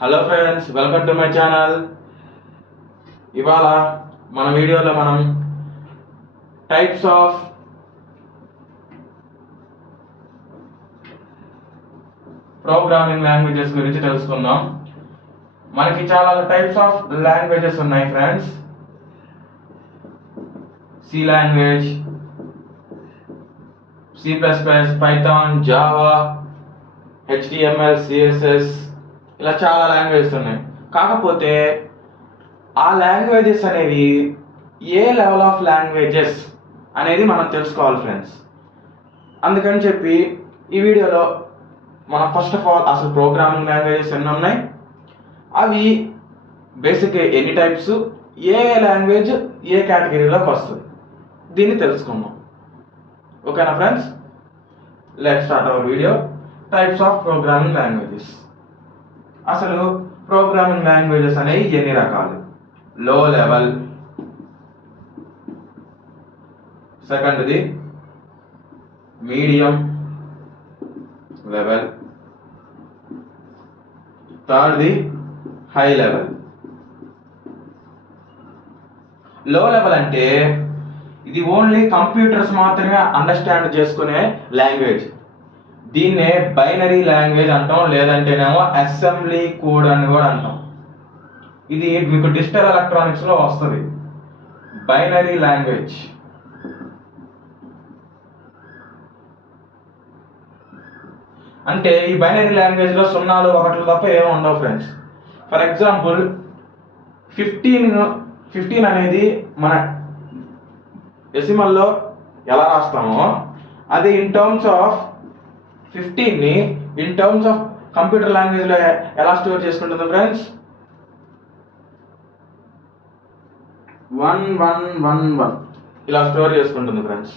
Hello friends, welcome to my channel. ఇవాళ మన వీడియోలో మనం టైప్స్ ఆఫ్ ప్రోగ్రామింగ్ లాంగ్వేజెస్ గురించి తెలుసుకుందాం. మనకి చాలా టైప్స్ ఆఫ్ లాంగ్వేజెస్ ఉన్నాయి friends. C language, C++, Python, Java, HTML, CSS, ఇలా చాలా లాంగ్వేజెస్ ఉన్నాయి. కాకపోతే ఆ లాంగ్వేజెస్ అనేవి ఏ లెవెల్ ఆఫ్ లాంగ్వేజెస్ అనేది మనం తెలుసుకోవాలి ఫ్రెండ్స్. అందుకని చెప్పి ఈ వీడియోలో మనం ఫస్ట్ ఆఫ్ ఆల్ అసలు ప్రోగ్రామింగ్ లాంగ్వేజెస్ ఎన్ని ఉన్నాయి, అవి బేసిక్ ఎన్ని టైప్స్, ఏ లాంగ్వేజ్ ఏ కేటగిరీలోకి వస్తుంది, దీన్ని తెలుసుకుందాం. ఓకేనా friends? Let's start our video. Types of programming languages. అసలు ప్రోగ్రామింగ్ లాంగ్వేజెస్ అనేవి ఎన్ని రకాలు? లో లెవెల్, సెకండ్ది మీడియం లెవెల్, థర్డ్ది హై లెవెల్. లో లెవెల్ అంటే ఇది ఓన్లీ కంప్యూటర్స్ మాత్రమే అండర్స్టాండ్ చేసుకునే లాంగ్వేజ్. దీన్నే బైనరీ లాంగ్వేజ్ అంటాం, లేదంటేనేమో అసెంబ్లీ కోడ్ అని కూడా అంటాం. ఇది మీకు డిజిటల్ ఎలక్ట్రానిక్స్లో వస్తుంది, బైనరీ లాంగ్వేజ్. అంటే ఈ బైనరీ లాంగ్వేజ్లో సున్నాలు ఒకట్లు తప్ప ఏమి ఉండవు ఫ్రెండ్స్. ఫర్ ఎగ్జాంపుల్ 15 అనేది మన డెసిమల్లో ఎలా రాస్తామో అది ఇన్ టర్మ్స్ ఆఫ్ 15ని ఇన్ టర్మ్స్ ఆఫ్ కంప్యూటర్ లాంగ్వేజ్లో ఎలా స్టోర్ చేసుకుంటుంది ఫ్రెండ్స్? 1111 ఇలా స్టోర్ చేసుకుంటుంది ఫ్రెండ్స్.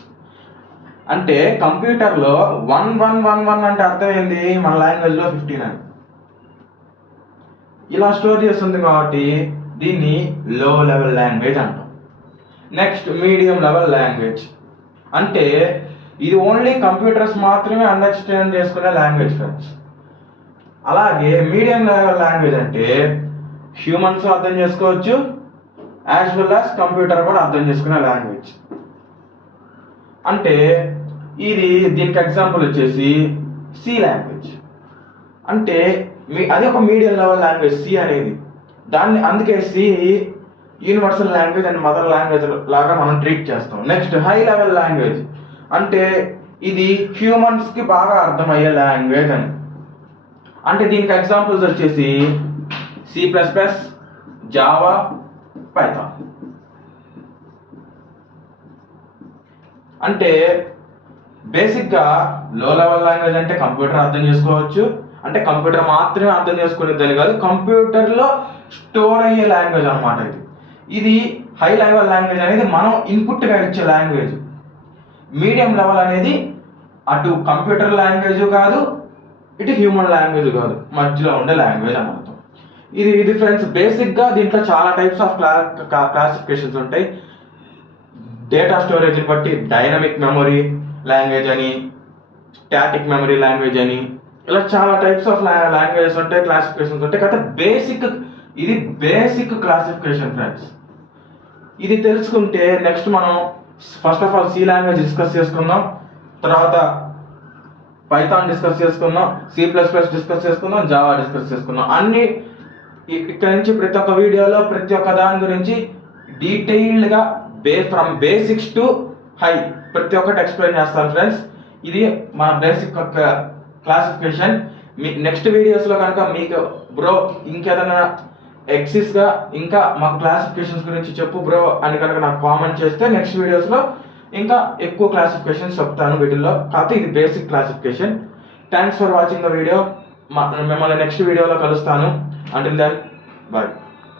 అంటే కంప్యూటర్లో 1111 అంటే అర్థం ఏంది? మన లాంగ్వేజ్లో 15 అని ఇలా స్టోర్ చేస్తుంది కాబట్టి దీన్ని లో లెవెల్ లాంగ్వేజ్ అంటాం. నెక్స్ట్ మీడియం లెవెల్ లాంగ్వేజ్ అంటే ఇది ఓన్లీ కంప్యూటర్స్ మాత్రమే అండర్స్టాండ్ చేసుకునే లాంగ్వేజ్ ఫ్రెండ్స్. అలాగే మీడియం లెవెల్ లాంగ్వేజ్ అంటే హ్యూమన్స్ అర్థం చేసుకోవచ్చు, యాజ్ వెల్ యాజ్ కంప్యూటర్ కూడా అర్థం చేసుకునే లాంగ్వేజ్. అంటే దీనికి ఎగ్జాంపుల్ వచ్చేసి సి లాంగ్వేజ్. అంటే అది ఒక మీడియం లెవెల్ లాంగ్వేజ్ సి అనేది. అందుకే C universal language and mother language లాగా మనం ట్రీట్ చేస్తాం. నెక్స్ట్ హై లెవెల్ లాంగ్వేజ్ అంటే ఇది హ్యూమన్స్కి బాగా అర్థమయ్యే లాంగ్వేజ్ అని. అంటే దీనికి ఎగ్జాంపుల్స్ వచ్చేసి C++, జావా, పైథాన్. అంటే బేసిక్గా లో లెవెల్ లాంగ్వేజ్ అంటే కంప్యూటర్ అర్థం చేసుకోవచ్చు, అంటే కంప్యూటర్ మాత్రమే అర్థం చేసుకునేదని కాదు, కంప్యూటర్లో స్టోర్ అయ్యే లాంగ్వేజ్ అనమాట. ఇది హై లెవెల్ లాంగ్వేజ్ అనేది మనం ఇన్పుట్గా ఇచ్చే లాంగ్వేజ్. మీడియం లెవెల్ అనేది అటు కంప్యూటర్ లాంగ్వేజ్ కాదు, ఇటు హ్యూమన్ లాంగ్వేజ్ కాదు, మధ్యలో ఉండే లాంగ్వేజ్ అన్నమాట. ఇది ఫ్రెండ్స్ బేసిక్గా దీంట్లో చాలా టైప్స్ ఆఫ్ క్లాసిఫికేషన్స్ ఉంటాయి. డేటా స్టోరేజ్ని బట్టి డైనమిక్ మెమరీ లాంగ్వేజ్ అని, స్టాటిక్ మెమరీ లాంగ్వేజ్ అని, ఇలా చాలా టైప్స్ ఆఫ్ లాంగ్వేజెస్ ఉంటాయి, క్లాసిఫికేషన్స్ ఉంటాయి. కాకపోతే ఇది బేసిక్ క్లాసిఫికేషన్ ఫ్రెండ్స్. ఇది తెలుసుకుంటే నెక్స్ట్ మనం first of all C language discuss చేసుకుందాం, తర్వాత పైథాన్ డిస్కస్ చేసుకుందాం, C++ డిస్కస్ చేసుకుందాం, జావా డిస్కస్ చేసుకుందాం. అన్ని ఇక్కడ నుంచి ప్రతి ఒక్క వీడియోలో ప్రతి ఒక్క దాని గురించి డీటెయిల్డ్గా ఫ్రమ్ బేసిక్స్ టు హై ప్రతి ఒక్కటి ఎక్స్ప్లెయిన్ చేస్తాను ఫ్రెండ్స్. ఇది మన బేసిక్ క్లాసిఫికేషన్. మీ నెక్స్ట్ వీడియోస్లో కనుక మీకు బ్రో ఇంకేదైనా ఎక్సిస్గా ఇంకా మా క్లాసిఫికేషన్స్ గురించి చెప్పు బ్రో అని కనుక నాకు కామెంట్ చేస్తే నెక్స్ట్ వీడియోస్లో ఇంకా ఎక్కువ క్లాసిఫికేషన్స్ చెప్తాను వీటిల్లో. కాకపోతే ఇది basic classification. Thanks for watching the video. మిమ్మల్ని నెక్స్ట్ వీడియోలో కలుస్తాను. Until then bye.